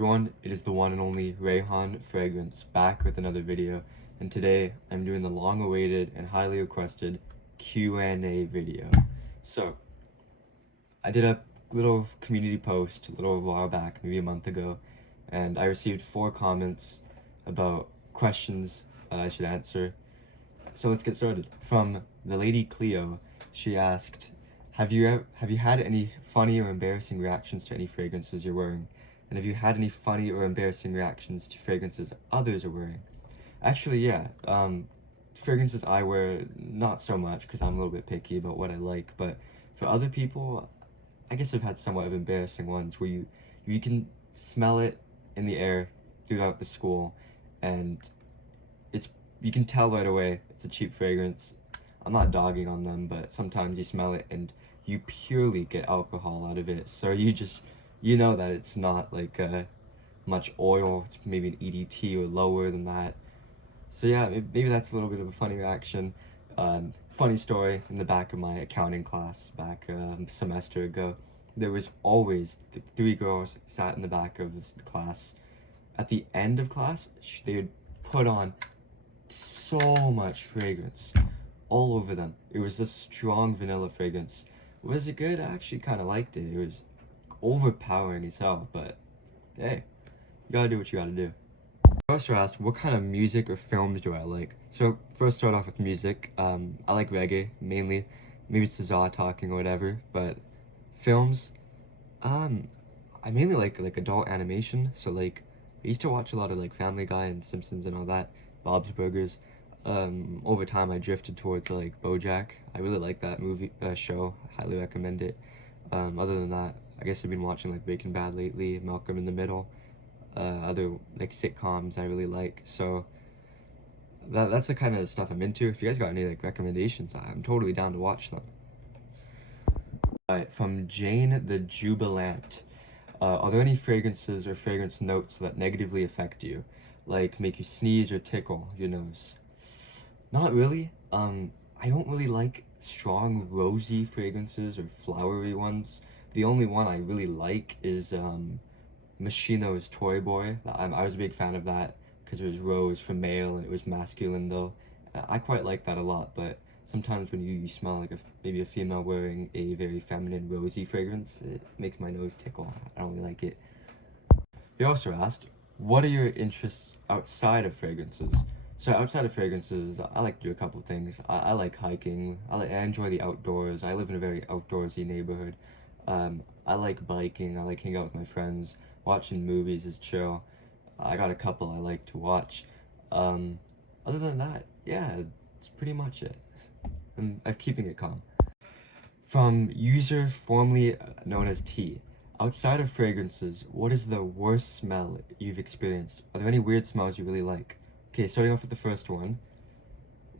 everyone, it is the one and only Reyhan Fragrance back with another video, and today I'm doing the long-awaited and highly requested Q&A video. So, I did a little community post a little while back, maybe a month ago, and I received 4 comments about questions that I should answer. So let's get started. From the lady Cleo, she asked, have you had any funny or embarrassing reactions to any fragrances you're wearing? And have you had any funny or embarrassing reactions to fragrances others are wearing? Actually, yeah. Fragrances I wear, not so much, because I'm a little bit picky about what I like, but for other people, I guess I've had somewhat of embarrassing ones where you can smell it in the air throughout the school, and you can tell right away it's a cheap fragrance. I'm not dogging on them, but sometimes you smell it and you purely get alcohol out of it, so you know that it's not like much oil. It's maybe an EDT or lower than that. So yeah, maybe that's a little bit of a funny reaction. Funny story, in the back of my accounting class back a semester ago, there was always 3 girls sat in the back of the class. At the end of class, they would put on so much fragrance all over them. It was a strong vanilla fragrance. Was it good? I actually kind of liked it. It was overpowering as hell, but hey, you gotta do what you gotta do. I also asked, what kind of music or films do I like? So first start off with music. I like reggae, mainly. Maybe it's the Zaw talking or whatever, but films, I mainly like adult animation. So like, I used to watch a lot of like Family Guy and Simpsons and all that, Bob's Burgers. Over time I drifted towards like BoJack. I really like that show. I highly recommend it. Other than that, I guess I've been watching like Breaking Bad lately, Malcolm in the Middle, other like sitcoms I really like. So that's the kind of stuff I'm into. If you guys got any like recommendations, I'm totally down to watch them. Alright, from Jane the Jubilant. Are there any fragrances or fragrance notes that negatively affect you? Like make you sneeze or tickle your nose? Not really. I don't really like strong rosy fragrances or flowery ones. The only one I really like is Moschino's Toy Boy. I was a big fan of that because it was rose for male and it was masculine though. I quite like that a lot, but sometimes when you smell like maybe a female wearing a very feminine rosy fragrance, it makes my nose tickle. I don't really like it. They also asked, what are your interests outside of fragrances? So outside of fragrances, I like to do a couple things. I like hiking. I enjoy the outdoors. I live in a very outdoorsy neighborhood. I like biking. I like hanging out with my friends. Watching movies is chill. I got a couple I like to watch. Other than that, yeah, it's pretty much it. I'm keeping it calm. From user formerly known as T. Outside of fragrances, what is the worst smell you've experienced? Are there any weird smells you really like? Okay, starting off with the first one.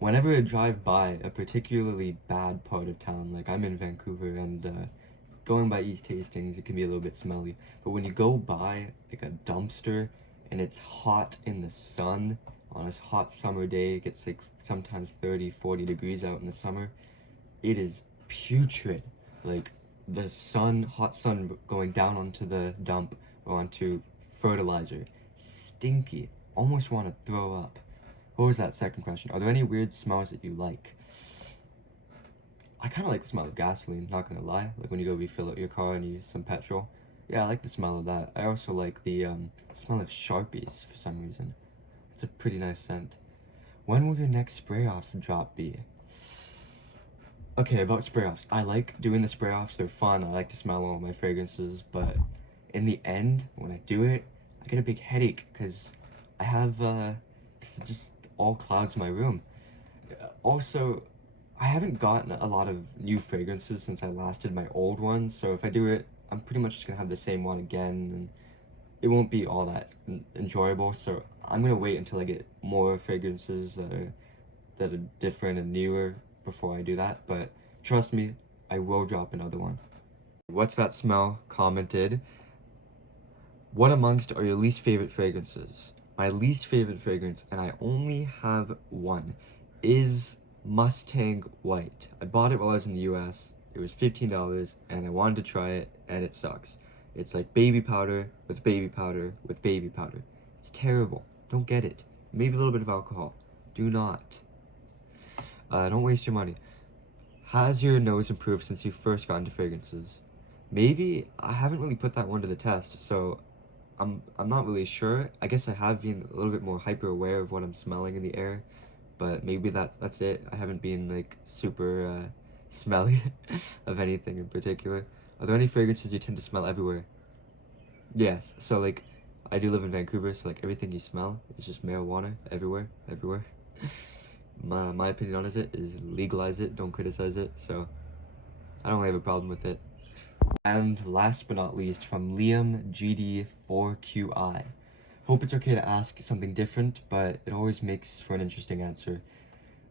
Whenever I drive by a particularly bad part of town, like I'm in Vancouver and going by East Hastings, it can be a little bit smelly. But when you go by like a dumpster and it's hot in the sun on a hot summer day, it gets like sometimes 30, 40 degrees out in the summer, it is putrid. Like the hot sun going down onto the dump or onto fertilizer. Stinky. Almost want to throw up. What was that second question? Are there any weird smells that you like? I kind of like the smell of gasoline, not gonna lie. Like when you go refill out your car and you use some petrol. Yeah, I like the smell of that. I also like the smell of Sharpies for some reason. It's a pretty nice scent. When will your next spray off drop be? Okay, about spray offs. I like doing the spray offs, they're fun. I like to smell all my fragrances, but in the end, when I do it, I get a big headache because I have, because it just all clouds my room. Also, I haven't gotten a lot of new fragrances since I last did my old ones, so if I do it, I'm pretty much just gonna have the same one again, and it won't be all that enjoyable, so I'm gonna wait until I get more fragrances that are different and newer before I do that, but trust me, I will drop another one. What's that smell? Commented. What amongst are your least favorite fragrances? My least favorite fragrance, and I only have one, is Mustang White. I bought it while I was in the US. It was $15 and I wanted to try it and it sucks. It's like baby powder with baby powder with baby powder. It's terrible. Don't get it. Maybe a little bit of alcohol. Do not. Don't waste your money. Has your nose improved since you first got into fragrances? Maybe. I haven't really put that one to the test, so I'm not really sure. I guess I have been a little bit more hyper aware of what I'm smelling in the air, but maybe that's it. I haven't been like super smelly of anything in particular. Are there any fragrances you tend to smell everywhere? Yes. So like, I do live in Vancouver, so like everything you smell is just marijuana everywhere, everywhere. My opinion on it is legalize it, don't criticize it. So I don't really have a problem with it. And last but not least, from Liam GD4QI. Hope it's okay to ask something different, but it always makes for an interesting answer.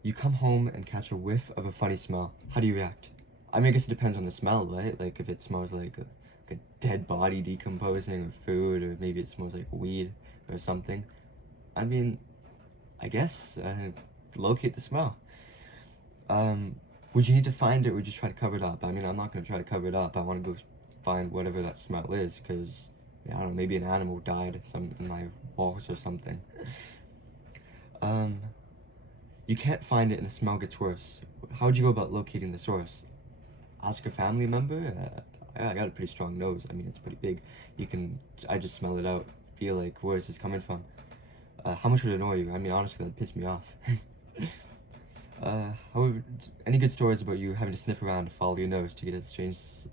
You come home and catch a whiff of a funny smell. How do you react? I mean, I guess it depends on the smell, right? Like if it smells like a dead body decomposing or food, or maybe it smells like weed or something. I mean, I guess locate the smell. Would you need to find it or would you try to cover it up? I mean, I'm not going to try to cover it up. I want to go find whatever that smell is because, I don't know, maybe an animal died in my walls or something. You can't find it and the smell gets worse. How would you go about locating the source? Ask a family member? I got a pretty strong nose. I mean, it's pretty big. I just smell it out. Feel like, where is this coming from? How much would it annoy you? I mean, honestly, that'd piss me off. However, any good stories about you having to sniff around to follow your nose to get a source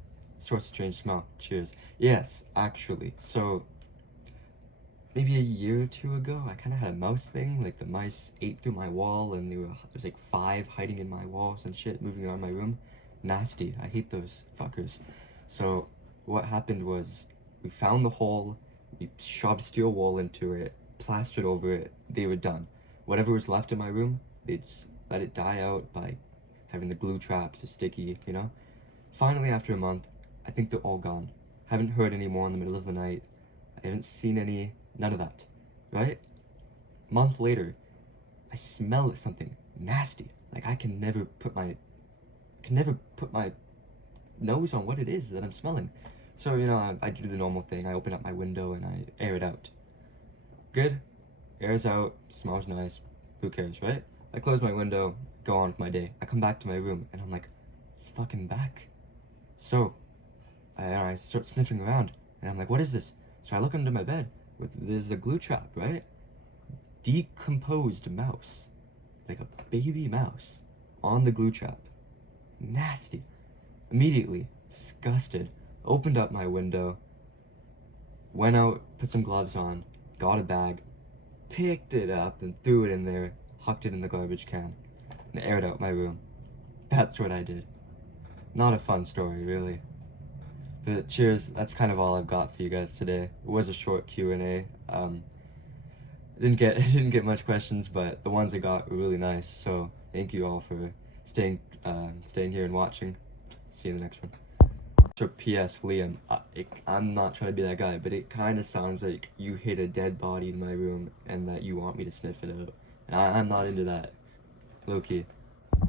of strange smell? Cheers. Yes, actually. So, maybe a year or two ago, I kind of had a mouse thing. Like, the mice ate through my wall, and there's like 5 hiding in my walls and shit, moving around my room. Nasty. I hate those fuckers. So, what happened was, we found the hole, we shoved steel wool into it, plastered over it, they were done. Whatever was left in my room, they just let it die out by having the glue traps or sticky, you know? Finally, after a month, I think they're all gone. Haven't heard any more in the middle of the night. I haven't seen any, none of that, right? A month later, I smell something nasty. Like I can never put my nose on what it is that I'm smelling. So, I do the normal thing. I open up my window and I air it out. Good, airs out, smells nice, who cares, right? I close my window, go on with my day. I come back to my room and I'm like, it's fucking back. So, I start sniffing around and I'm like, what is this? So I look under my bed, there's a glue trap, right? Decomposed mouse, like a baby mouse, on the glue trap. Nasty. Immediately, disgusted, opened up my window, went out, put some gloves on, got a bag, picked it up and threw it in there, hucked it in the garbage can, and aired out my room. That's what I did. Not a fun story, really. But cheers, that's kind of all I've got for you guys today. It was a short Q&A. I didn't get much questions, but the ones I got were really nice. So thank you all for staying here and watching. See you in the next one. So P.S. Liam, I'm not trying to be that guy, but it kind of sounds like you hid a dead body in my room and that you want me to sniff it out. And I'm not into that. Low key.